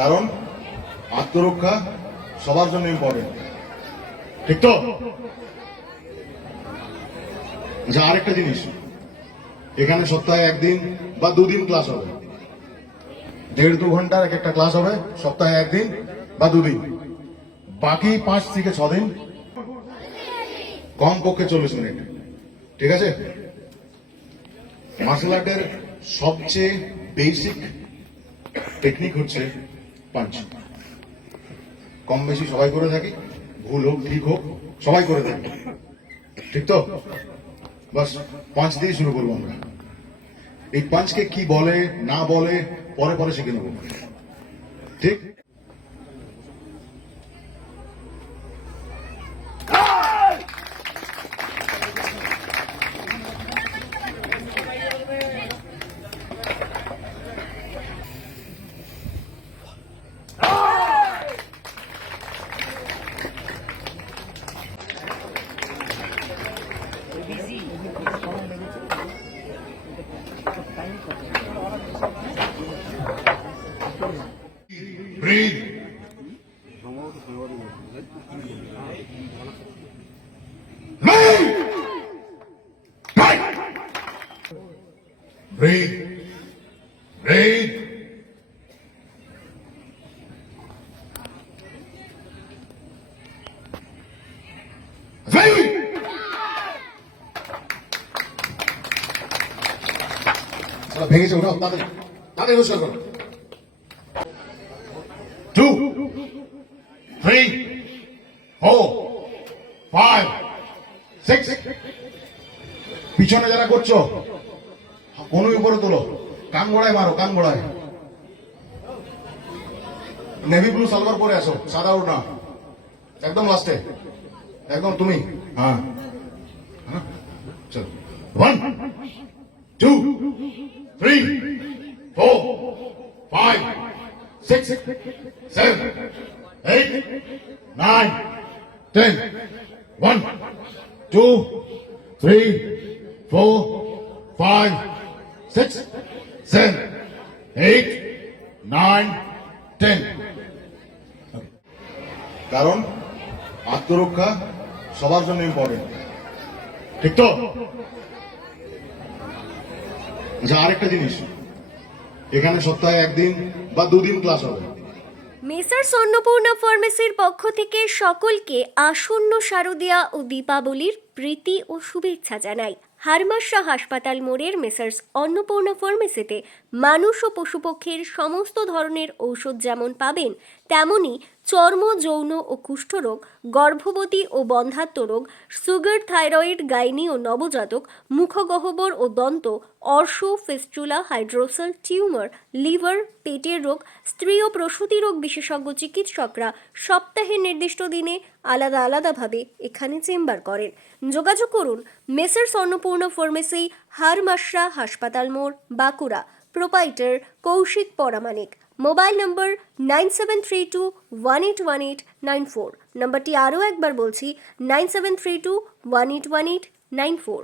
কারণ আত্মরক্ষা সবার জন্য ইম্পর্টেন্ট ঠিক তো? আচ্ছা আরেকটা জিনিস। এখানে সপ্তাহে একদিন বা দুদিন ক্লাস হবে। দেড় দু ঘণ্টার এক একটা ক্লাস হবে, সপ্তাহে একদিন বা দুদিন। বাকি পাঁচ থেকে ছ দিন কম পক্ষে চল্লিশ মিনিট। ঠিক আছে? মার্শাল আর্টের সবচেয়ে বেসিক টেকনিক হচ্ছে পাঞ্চ কম বেশি সবাই করে থাকি, ভুল হোক, ঠিক হোক, সবাই করে থাকি। ঠিক তো? বাস, পাঁচ দিয়ে শুরু করব আমরা। এই পাঁচকে কি বলে, না বলে, পরে পরে শিখে নেব। ঠিক? Breathe. Breathe. Breathe. 자, 베개적으로 나들 나들 놓치라고. Two, three, four. Five, six. পিছনে যারা করছ কোন উপরে তোলো। কান গোড়ায় মারো কান গোড়ায়। নেভি ব্লু সালভার পরে আসো সাদা ওড়না। একদম লাস্টে একদম তুমি। হ্যাঁ। হ্যাঁ। চলো। One two three four five six, seven, eight, nine, ten. One, two, three, four, five, six, seven, eight, nine, ten. কারণ আত্মরক্ষা সবার জন্য ইম্পর্টেন্ট ঠিক তো? আচ্ছা আরেকটা জিনিস। এখানে সপ্তাহে একদিন বা দুদিন ক্লাস হবে। মেসার্স অন্নপূর্ণা ফার্মেসির পক্ষ থেকে সকলকে আসন্ন শারদিয়া ও দীপাবলির প্রীতি ও শুভেচ্ছা জানাই। হারমাসা হাসপাতাল মোড়ের মেসার্স অন্নপূর্ণা ফার্মেসিতে মানুষ ও পশুপক্ষীর সমস্ত ধরনের ঔষধ যেমন পাবেন তেমনি চর্ম, যৌন ও কুষ্ঠরোগ, গর্ভবতী ও বন্ধাত্ম রোগ, সুগার, থাইরয়েড, গাইনি ও নবজাতক, মুখগহ্বর ও দন্ত, অর্শ, ফেস্টুলা, হাইড্রোসাল টিউমার, লিভার, পেটের রোগ, স্ত্রী ও প্রসূতি রোগ বিশেষজ্ঞ চিকিৎসকরা সপ্তাহের নির্দিষ্ট দিনে আলাদা আলাদাভাবে এখানে চেম্বার করেন। যোগাযোগ করুন মেসার্স অন্নপূর্ণা ফার্মেসি হারমাশরা হাসপাতাল মোড়, Bankura. Proprietor Kaushik Paramanik. Mobile number nine seven three two one eight one eight nine four. নম্বরটি আরও একবার বলছি, nine seven three two one eight one eight nine four.